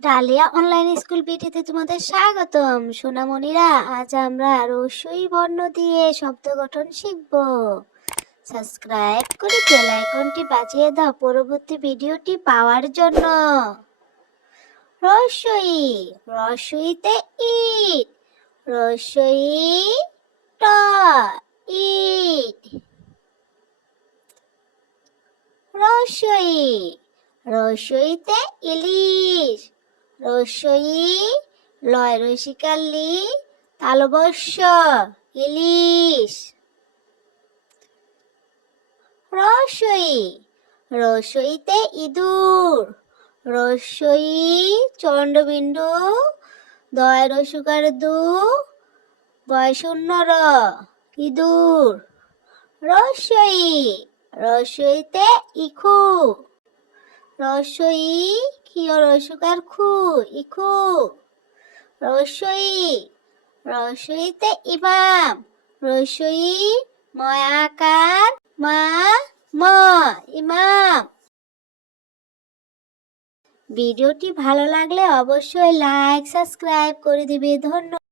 Dahlia online school পিঠিতে তোমাদের স্বাগতম। সোনামণিরা, আজ আমরা রসই বর্ণ দিয়ে শব্দ গঠন শিখব। সাবস্ক্রাইব করে বেল আইকনটি বাজিয়ে দাও পরবর্তী ভিডিওটি পাওয়ার জন্য। রসই, রসইতে ইট, রসই ট, ইট। রসই, রসইতে ইলিশ। রসই লয় রসিকাল্লি তালবস্য ইলিশ। রসই রসইতে ইঁদুর। রসই চন্ডবিন্দু দয় রসুকার দু বয় শূন্য র ইঁদুর। রসই রসইতে ইখু। রসই ক্ষীয় রসুকার খু ইখু রসই রসইতে ইমাম, রসই ময় আকার মা ম ইমাম। ভিডিওটি ভালো লাগলে অবশ্যই লাইক, সাবস্ক্রাইব করে দিবে। ধন্যবাদ